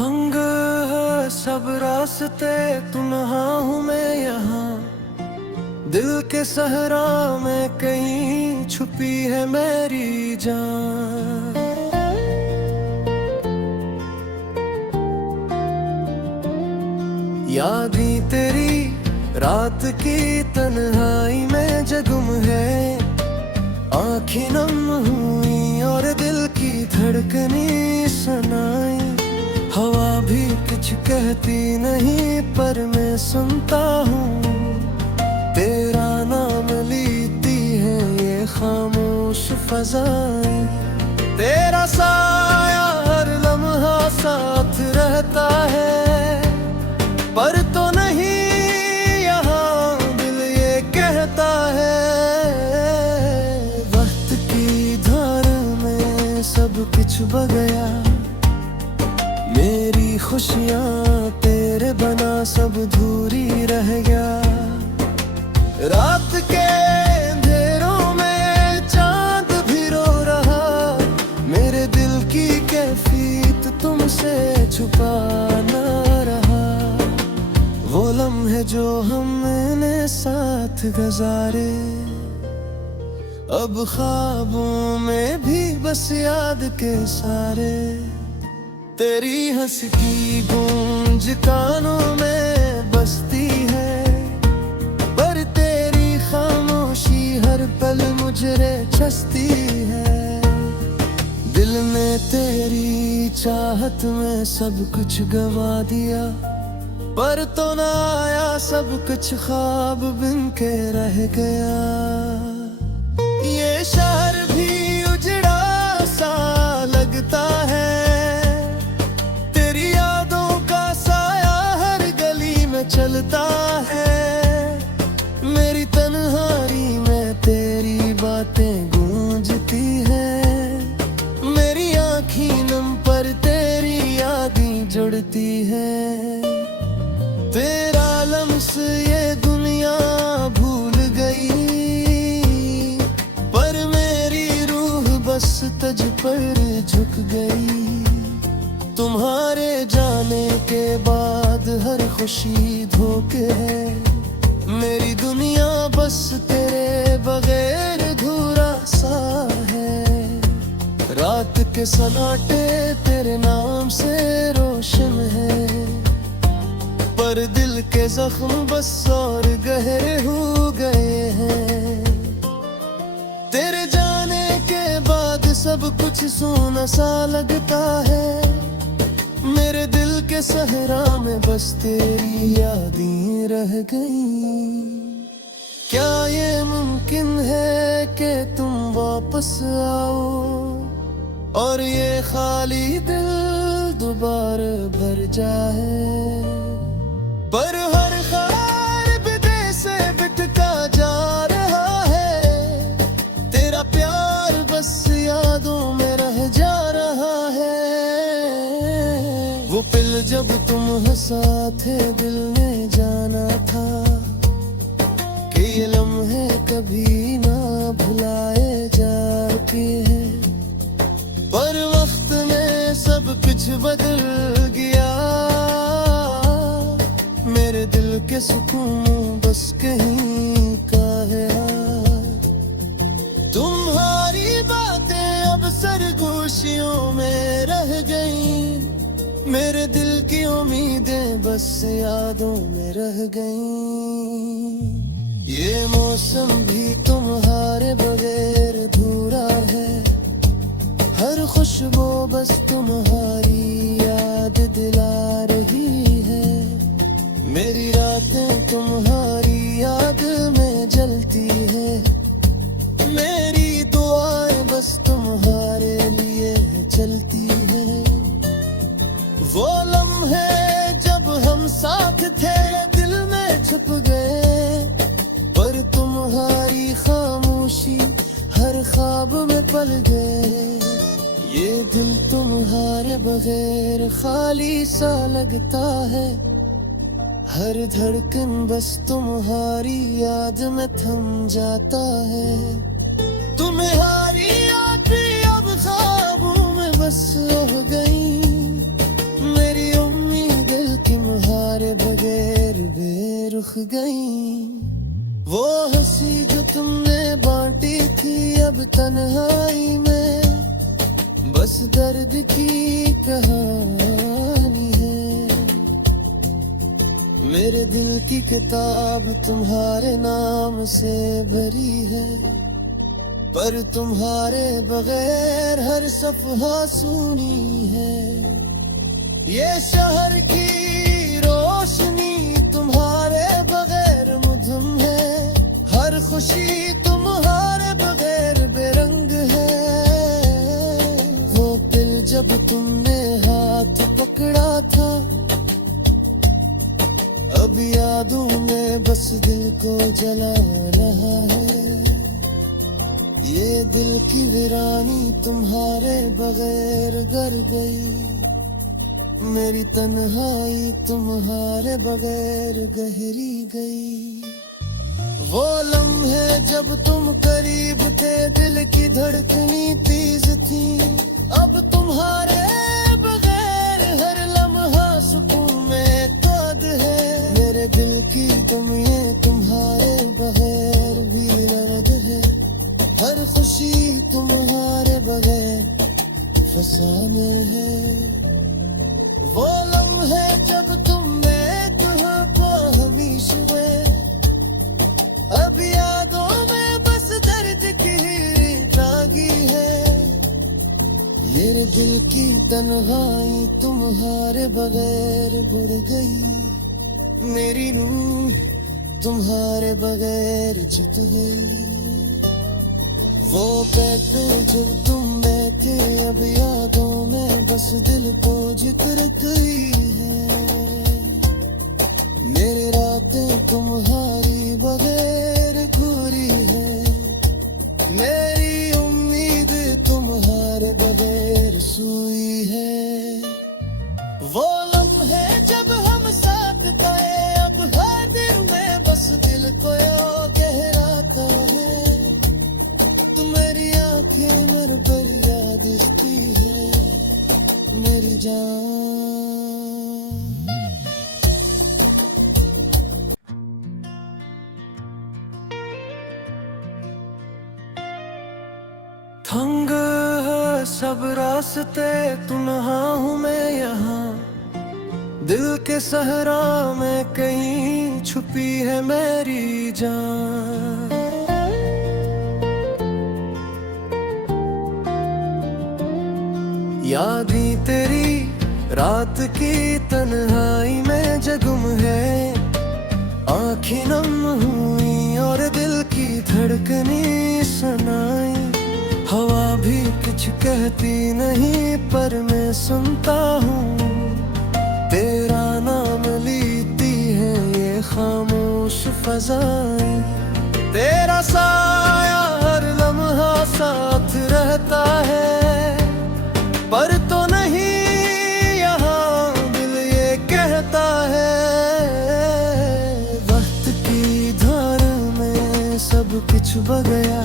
तंग है सब रास्ते, तन्हा हूँ मैं यहाँ। दिल के सहरा में कहीं छुपी है मेरी जान। यादें तेरी रात की तन्हाई में जगम है। आँखें नम हुई और दिल की धड़कनी सुनाई। हवा भी कुछ कहती नहीं पर मैं सुनता हूँ। तेरा नाम लेती है ये खामोश फज़ाएं। तेरा साया हर लम्हा साथ रहता है, पर तो नहीं यहाँ दिल ये कहता है। वक्त की धार में सब कुछ बह गया, मेरी खुशियाँ तेरे बना सब धूरी रह गया। रात के अंधेरों में चांद भी रो रहा, मेरे दिल की कैफियत तुमसे छुपा न रहा। वो लम्हे जो हमने साथ गुजारे, अब ख्वाबों में भी बस याद के सारे। तेरी हंस की गूंज कानों में बसती है, पर तेरी खामोशी हर पल मुझे छसती है। दिल ने तेरी चाहत में सब कुछ गवा दिया, पर तो ना आया सब कुछ ख्वाब बिन के रह गया। ये शहर भी उजड़ा सा लगता है, चलता है। मेरी तन्हाई में तेरी बातें गूंजती हैं। मेरी आँखें नम पर तेरी यादें जुड़ती हैं। तेरा लम्स ये दुनिया भूल गई, पर मेरी रूह बस तुझ पर झुक गई। तुम्हारे जाने के बाद हर खुशी धोखे है, मेरी दुनिया बस तेरे बगैर अधूरा सा है। रात के सन्नाटे तेरे नाम से रोशन है, पर दिल के जख्म बस और गहरे हो गए हैं। तेरे जाने के बाद सब कुछ सोना सा लगता है, मेरे दिल के सहरा में बस तेरी यादें रह गईं। क्या ये मुमकिन है कि तुम वापस आओ और ये खाली दिल दोबारा भर जाए। पर हर ख्वाब दिल से बिटका जा रहा है, तेरा प्यार बस यादों में रह जा रहा है। वो पल जब तुम हंसा थे दिल ने जाना था कि ये लम्हे कभी ना भुलाए जाते हैं। पर वक्त में सब कुछ बदल गया, मेरे दिल के सुकून बस कहीं का है। तुम्हारी बातें अब सरगोशियों में रह गईं, मेरे दिल की उम्मीदें बस यादों में रह गईं। ये मौसम भी तुम्हारे बगैर अधूरा है, हर खुशबू बस तुम्हारी याद दिला रही है। मेरी रातें तुम्हारी याद में जलती है, मेरी दुआएं बस तुम्हारे लिए चलती है। वो लम्हे जब हम साथ थे दिल में छुप गए, पर तुम्हारी खामोशी हर ख्वाब में पल गए। ये दिल तुम्हारे बगैर खाली सा लगता है, हर धड़कन बस तुम्हारी याद में थम जाता है। तुम्हारी यादें अब ख्वाबों में बस रह गई, मेरी गई। वो हंसी जो तुमने बांटी थी अब तन्हाई में, बस दर्द की कहानी है। मेरे दिल की किताब तुम्हारे नाम से भरी है, पर तुम्हारे बगैर हर सफ़हा सूनी है। ये शहर की रोशनी तुम्हारे बगैर मुझम है, हर खुशी तुम्हारे बगैर बेरंग है। वो दिल जब तुमने हाथ पकड़ा था, अब यादों में बस दिल को जला रहा है। ये दिल की वीरानी तुम्हारे बगैर गर गई, मेरी तन्हाई तुम्हारे बगैर गहरी गई। वो लम्हे जब तुम करीब थे, दिल की धड़कनी तेज थी, अब तुम्हारे बगैर हर लम्हा सुकून में कैद है। मेरे दिल की कमियां तुम्हारे बगैर भी रद है, हर खुशी तुम्हारे बगैर फसाना है। वो लम्हे जब तुमने कहा को हमीश में, अब यादों में बस दर्द की रागी है। ये दिल की तन्हाई तुम्हारे बगैर बुड़ गई, मेरी रूह तुम्हारे बगैर छुप गई। वो कहते जब तुम बैठे, अब यादों में बस दिल को जिक्र गई है। मेरी रातें तुम्हारी बगैर घूरी है, मेरी उम्मीद तुम्हारे बगैर सोई है। वो लम्हे जब हम साथ गए, अब हर दिल में बस दिल को गहराता है। मेरी आंखें मेरे पर याद दिखती है, मेरी जान। थंग है सब रास्ते, तुनहा हूँ मैं यहाँ, दिल के सहरा में कहीं छुपी है मेरी जान। यादें तेरी रात की तन्हाई में जगम है, आँखें नम हुई और दिल की धड़कनी सुनाई। हवा भी कुछ कहती नहीं पर मैं सुनता हूँ, तेरा नाम लेती है ये खामोश फज़ाएं। तेरा साया हर लम्हा साथ रहता है, पर तो नहीं यहाँ दिल ये कहता है। वक्त की धार में सब कुछ बह गया,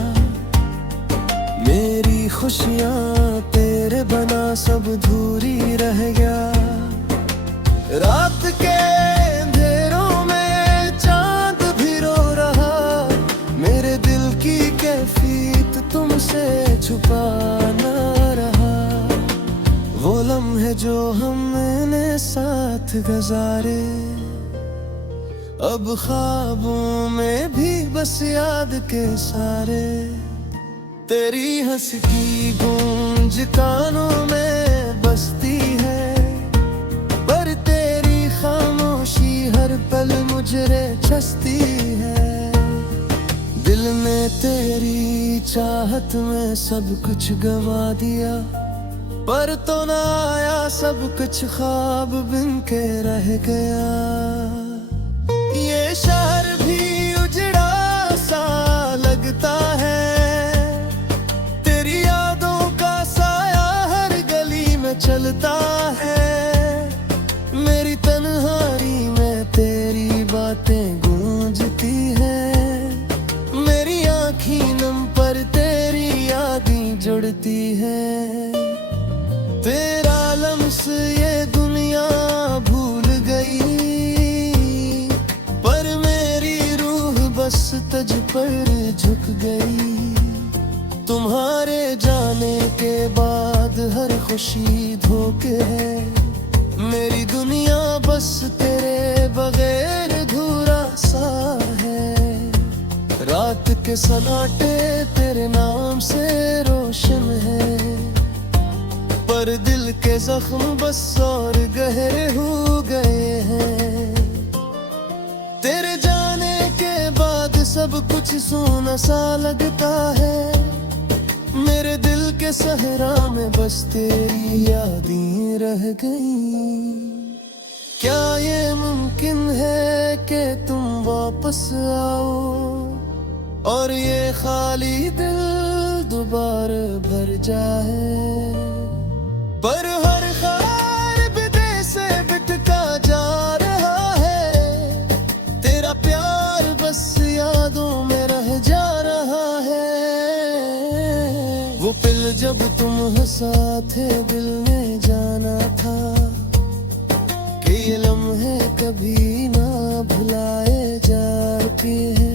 मेरी खुशियाँ तेरे बना सब अधूरी रह गया। रात के अंधेरों में चांद भी रो रहा, मेरे दिल की कैफियत तुमसे छुपा न रहा। वो लम्हे जो हमने साथ गुजारे, अब ख्वाबों में भी बस याद के सारे। तेरी हंस की गूंज कानों में बसती है, पर तेरी खामोशी हर पल मुझे छसती है। दिल ने तेरी चाहत में सब कुछ गवा दिया, पर तो ना आया सब कुछ ख्वाब बिन के रह गया। ये शहर भी उजड़ा सा लगता है, तेरी यादों का साया हर गली में चलता है। मेरी तन्हाई में तेरी बातें गूंजती हैं, मेरी आँखें नम पर तेरी यादें जुड़ती हैं। तेरा लम्स ये दुनिया भूल गई, पर मैं तज पर झुक गई। तुम्हारे जाने के बाद हर खुशी धोखे है। मेरी दुनिया बस तेरे बगैर अधूरा सा है। रात के सन्नाटे तेरे नाम से रोशन है, पर दिल के जख्म बस और गहरे हो गए हैं। तेरे जाने के बाद सब कुछ सूना सा लगता है। मेरे दिल के सहरा में बस तेरी यादें रह गई। क्या ये मुमकिन है कि तुम वापस आओ और ये खाली दिल दोबारा भर जाए। पर हर ख्वाब दिल से बिटका जा रहा है। तेरा प्यार बस यादों में रह जा रहा है। वो पल जब तुम हंसा थे दिल ने जाना था कि ये लम्हे कभी ना भुलाए जाते हैं।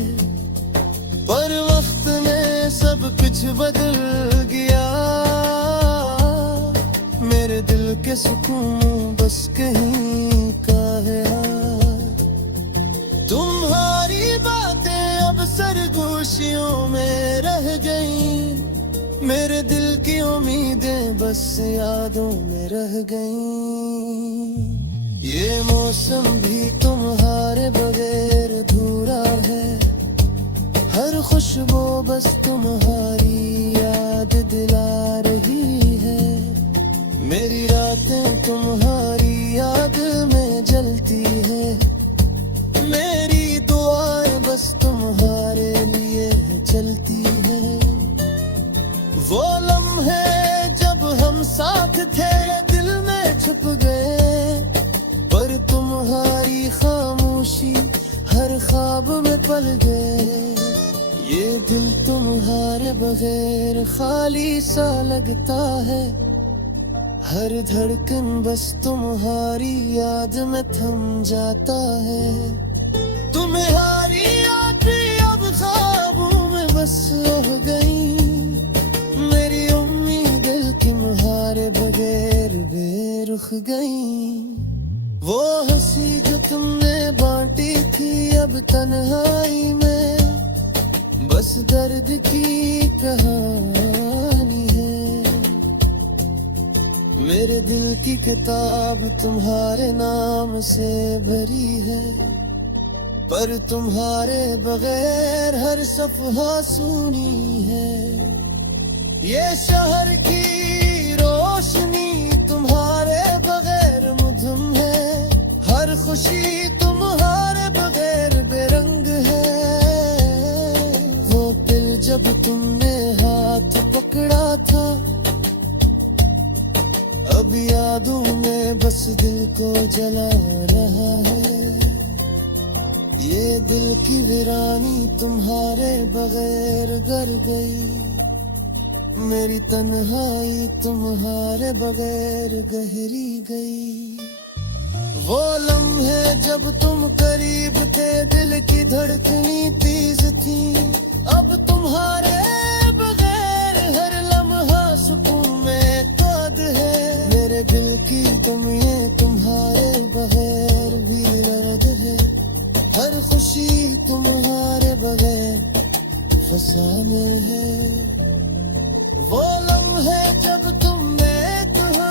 पर वक्त ने सब कुछ बदल गया। मेरे दिल के सुकून बस कहीं का है। तुम्हारी बातें अब सरगोशियों में रह गई। मेरे दिल की उम्मीदें बस यादों में रह गई। ये मौसम भी तुम्हारे बगैर अधूरा है। हर खुशबू बस तुम्हारी याद दिला रही है। मेरी रातें तुम्हारी याद में जलती है। मेरी दुआएं बस तुम्हारे लिए चलती है। वो लम्हे जब हम साथ थे दिल में छुप गए, पर तुम्हारी खामोशी हर ख्वाब में पल गए। ये दिल तुम्हारे बगैर खाली सा लगता है। हर धड़कन बस तुम्हारी याद में थम जाता है। तुम्हारी याद अब ख्वाबों में बस रह गई। मेरी उम्मीद तुम्हारे बगैर बेरुख गई। वो हंसी जो तुमने बांटी थी अब तन्हाई में बस दर्द की कहानी है। मेरे दिल की किताब तुम्हारे नाम से भरी है, पर तुम्हारे बगैर हर सफ़हा सूनी है। ये शहर की रोशनी तुम्हारे बगैर मुधम है। हर खुशी तुम्हारे बगैर बेरंग है। वो पल जब तुमने हाथ पकड़ा था अब यादों में बस दिल को जला रहा है। ये दिल की वीरानी तुम्हारे बगैर गर गई। मेरी तन्हाई तुम्हारे बगैर गहरी गई। वो लम्हे जब तुम करीब थे दिल की धड़कनी तेज थी। अब तुम्हारे बगैर हर लम्हा सुकून में कैद है। मेरे दिल की दुनिया तुम्हारे बगैर वीरान है। हर खुशी तुम्हारे बगैर फसाने है। वो लम्हे जब तुमने कहा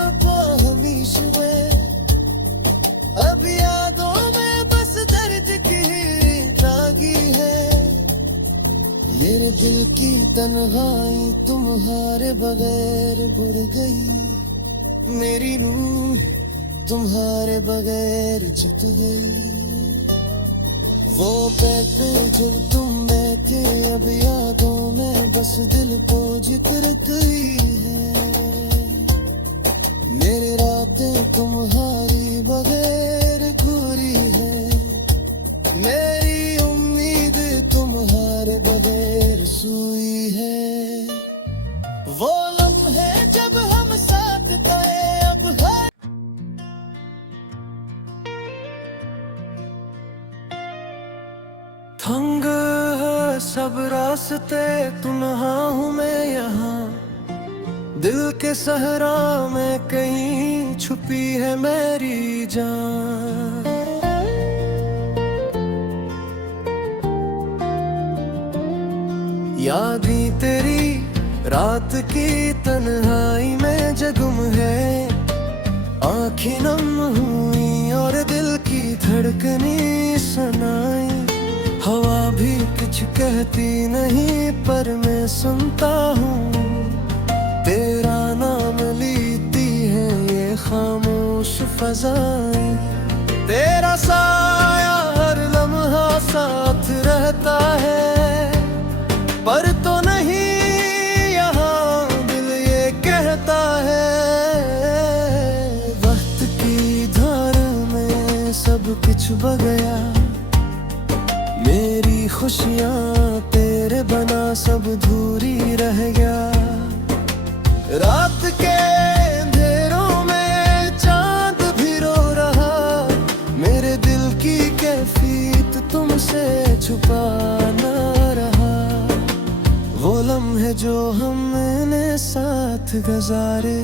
हमीश हुए अब यादों में बस दर्द की रागी है। ये दिल की तन्हाई तुम्हारे बगैर बुड़ गई। मेरी रूह तुम्हारे बगैर छुप गई। वो पैसे जो तुम में थे अब यादों में बस दिल को जिक्र गई है। मेरी रातें तुम्हारी बगैर घूरी है। मेरी उम्मीद तुम्हारे बगैर सोई है। वो लम्हे जब हम साथ थे अब हर थंग सब रास्ते तुनहा हूँ मैं यहाँ, दिल के सहरा में कहीं छुपी है मेरी जान। यादें तेरी रात की तन्हाई में जगम है, आँखें नम हुई और दिल की धड़कनी सुनाई। हवा भी कुछ कहती नहीं पर मैं सुनता हूँ, तेरा नाम लेती है ये खामोश फज़ाएं। तेरा साया हर लम्हा साथ रहता है, पर तो नहीं यहाँ दिल ये कहता है। वक्त की धार में सब कुछ बह गया, मेरी खुशियाँ तेरे बना सब धूरी रह गया। रात के अंधेरों में चांद भी रो रहा, मेरे दिल की कैफियत तुमसे छुपा न रहा। वो लम्हे जो हमने साथ गुजारे,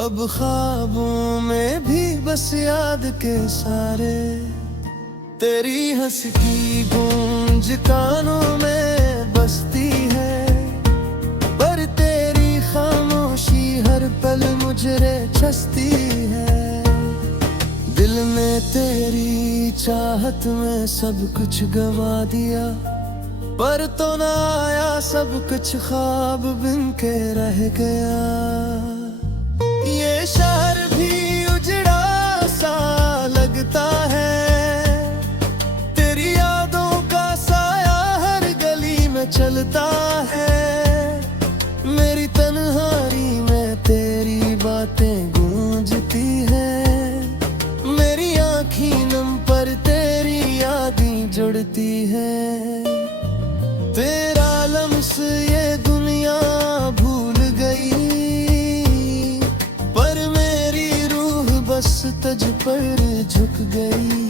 अब ख्वाबों में भी बस याद के सारे। तेरी हंस की गूंज कानों में बसती है, पर तेरी खामोशी हर पल मुझे छसती है। दिल ने तेरी चाहत में सब कुछ गवा दिया, पर तो ना आया सब कुछ ख्वाब बिन के रह गया। ये शहर भी उजड़ा सा लगता है, चलता है। मेरी तन्हाई में तेरी बातें गूंजती हैं, मेरी आँखें नम पर तेरी यादें जुड़ती हैं। तेरा लम्स ये दुनिया भूल गई, पर मेरी रूह बस तुझ पर झुक गई।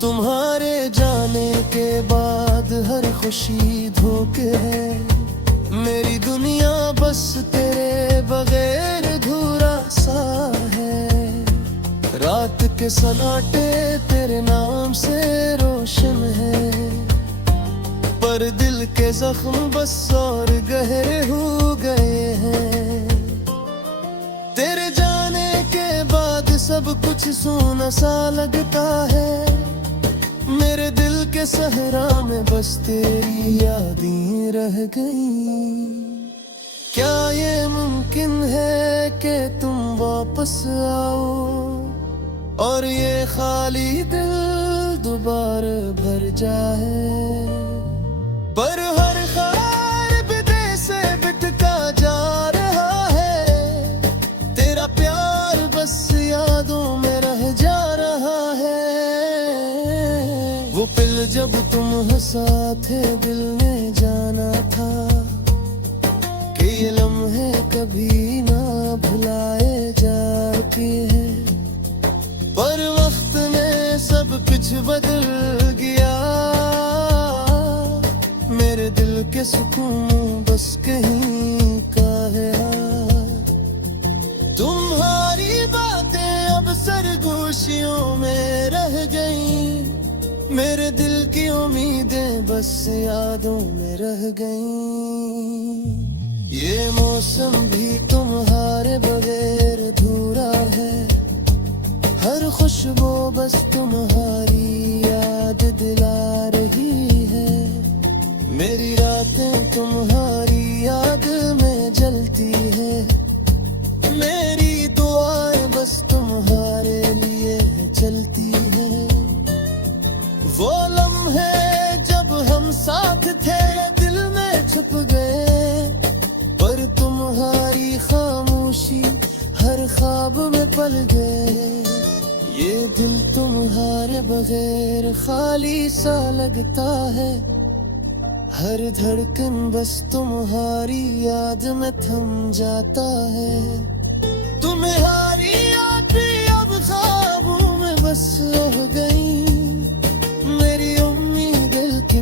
तुम्हारे जाने के बाद हर खुशी धोखे है, मेरी दुनिया बस तेरे बगैर अधूरा सा है। रात के सन्नाटे तेरे नाम से रोशन है, पर दिल के जख्म बस और गहरे हो गए हैं। तेरे जाने के बाद सब कुछ सोना सा लगता है, मेरे दिल के सहरा में बस तेरी यादें रह गईं। क्या ये मुमकिन है कि तुम वापस आओ और ये खाली दिल दोबारा भर जाए? पर हर ख्वाब दिल से बिटका जा रहा है, तेरा प्यार बस यादों में रह जा रहा है। वो पल जब तुम हंसा थे दिल ने जाना था कि ये लम्हे कभी ना भुलाए जाते हैं, पर वक्त ने सब कुछ बदल गया। मेरे दिल के सुकून बस कहीं का है। तुम्हारी बातें अब सरगोशियों में रह गईं, मेरे दिल की उम्मीदें बस यादों में रह गईं। ये मौसम भी तुम्हारे बगैर अधूरा है, हर खुशबू बस तुम्हारी याद दिला रही है। मेरी रातें तुम्हारी याद में जलती है, मेरी दुआएं बस तुम्हारे लिए चलती है। वो लम्हे जब हम साथ थे दिल में छुप गए, पर तुम्हारी खामोशी हर ख्वाब में पल गए। ये दिल तुम्हारे बगैर खाली सा लगता है, हर धड़कन बस तुम्हारी याद में थम जाता है। तुम्हारी यादें अब ख्वाबों में बस रह गई, मेरी उम्मीद की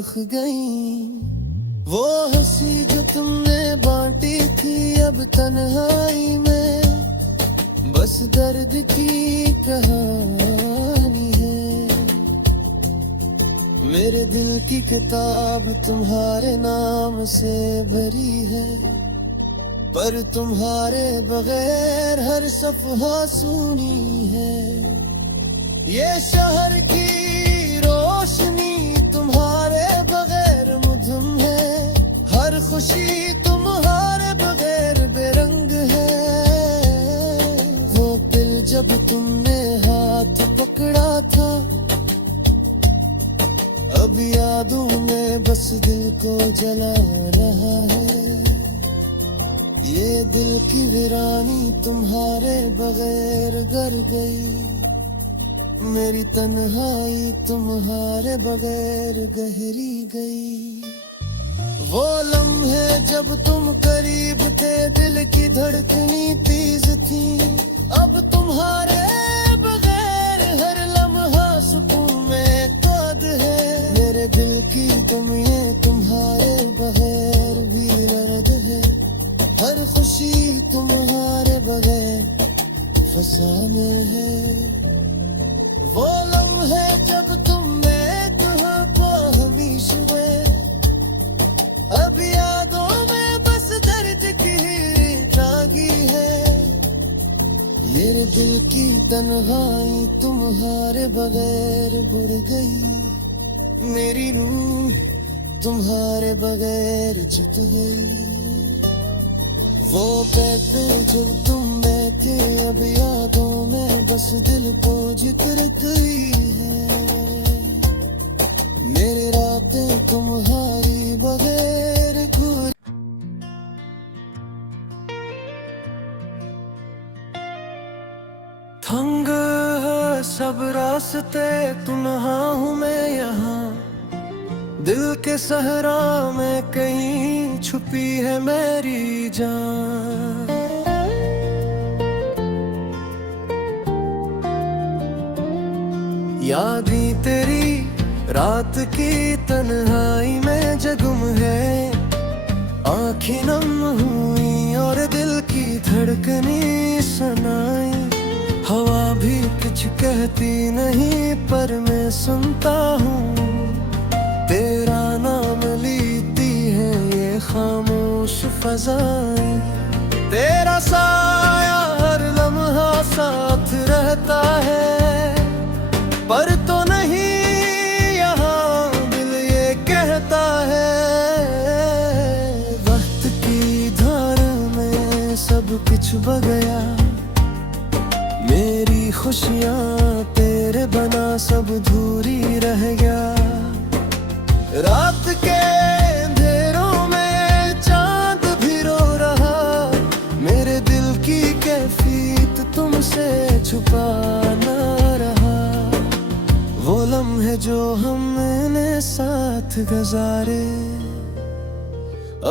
सुर्ख गई। वो हंसी जो तुमने बांटी थी अब तन्हाई में, बस दर्द की कहानी है। मेरे दिल की किताब तुम्हारे नाम से भरी है, पर तुम्हारे बगैर हर सफ़हा सूनी है। ये शहर की रोशनी तुम्हारे बगैर मुझम है, हर खुशी तुम्हारे बगैर बेरंग है। वो दिल जब तुमने हाथ पकड़ा था, अब यादों में बस दिल को जला रहा है। ये दिल की वीरानी तुम्हारे बगैर गर गई, मेरी तन्हाई तुम्हारे बगैर गहरी गई। वो लम्हे जब तुम करीब थे, दिल की धड़कनी तेज थी, अब तुम्हारे बगैर हर लम्हा सुकून में कैद है। मेरे दिल की कमियां तुम्हारे बगैर भी रद्द है, हर खुशी तुम्हारे बगैर फसाना है। वो लम्हे जब तुमने कहा हमीश हुए, अब यादों में बस दर्द की तागी है। ये दिल की तन्हाई तुम्हारे बगैर बुड़ गई, मेरी रूह तुम्हारे बगैर छुप गई। वो कहते जब तुम बैठे, अब यादों में बस दिल को जिक्र गई है। मेरे रातें तुम्हारी बगैर गुजरी। तंग है सब रास्ते, तन्हा हूँ मैं यहाँ, दिल के सहरा में कहीं छुपी है मेरी जान। यादें तेरी रात की तन्हाई में जगम है, आँखें नम हुई और दिल की धड़कनी सुनाई। हवा भी कुछ कहती नहीं पर मैं सुनता हूँ, तेरा नाम लेती है ये खामोश फज़ाएं। तेरा साया हर लम्हा साथ रहता है, पर तो नहीं यहाँ दिल ये कहता है। वक्त की धार में सब कुछ बह गया, मेरी खुशियाँ तेरे बना सब धूरी रह गया। रात के अंधेरों में चांद भी रो रहा, मेरे दिल की कैफियत तुमसे छुपा न रहा। वो लम्हे जो हमने साथ गुजारे,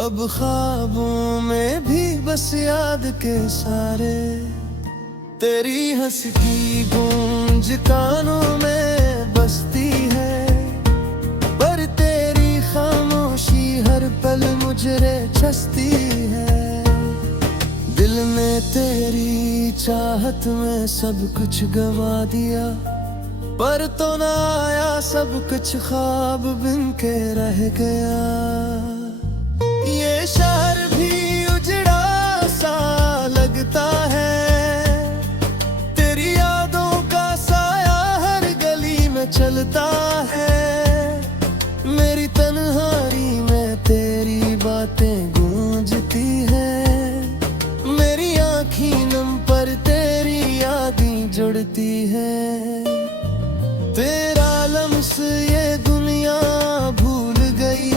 अब ख्वाबों में भी बस याद के सारे। तेरी हंस की गूंज कानों में बसती है, पर तेरी खामोशी हर पल मुझे छसती है। दिल ने तेरी चाहत में सब कुछ गवा दिया, पर तो ना आया सब कुछ ख्वाब बिन के रह गया। ये शहर भी उजड़ा सा लगता है, चलता है। मेरी तन्हाई में तेरी बातें गूंजती है, मेरी आँखें नम पर तेरी यादें जुड़ती है। तेरा लम्स ये दुनिया भूल गई,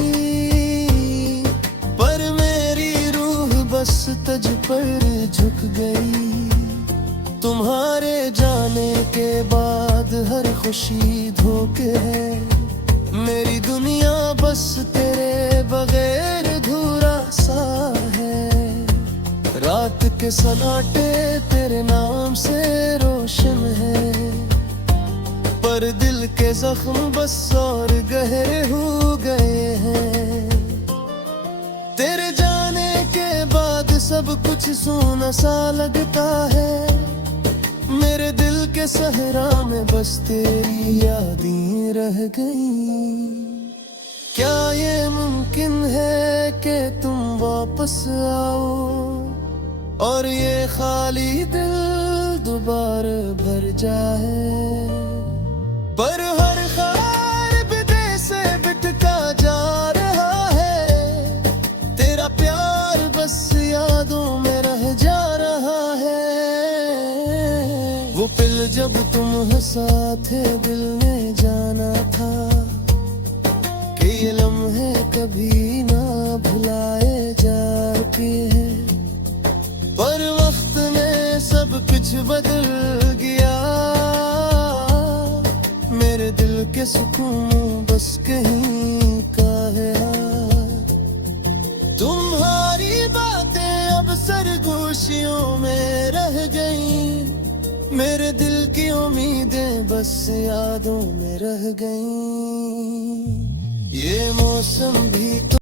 पर मेरी रूह बस तुझ पर झुक गई। तुम्हारे जाने के बाद हर खुशी धोखे है, मेरी दुनिया बस तेरे बगैर अधूरा सा है। रात के सन्नाटे तेरे नाम से रोशन है, पर दिल के जख्म बस और गहरे हो गए हैं। तेरे जाने के बाद सब कुछ सोना सा लगता है। मेरे दिल के सहरा में बस तेरी यादें रह गई। क्या ये मुमकिन है कि तुम वापस आओ और ये खाली दिल दोबारा भर जाए। पर हर ख्वाब दिल से बिटका जा रहा है। तेरा प्यार बस यादों में रह जा रहा है। वो पल जब तुम हंसा थे दिल ने जाना था कि ये लम्हे कभी ना भुलाए जाते हैं। पर वक्त ने सब कुछ बदल गया। मेरे दिल के सुकून बस कहीं का है। तुम्हारी बातें अब सरगोशियों में रह गई। मेरे दिल की उम्मीदें बस यादों में रह गई। ये मौसम भी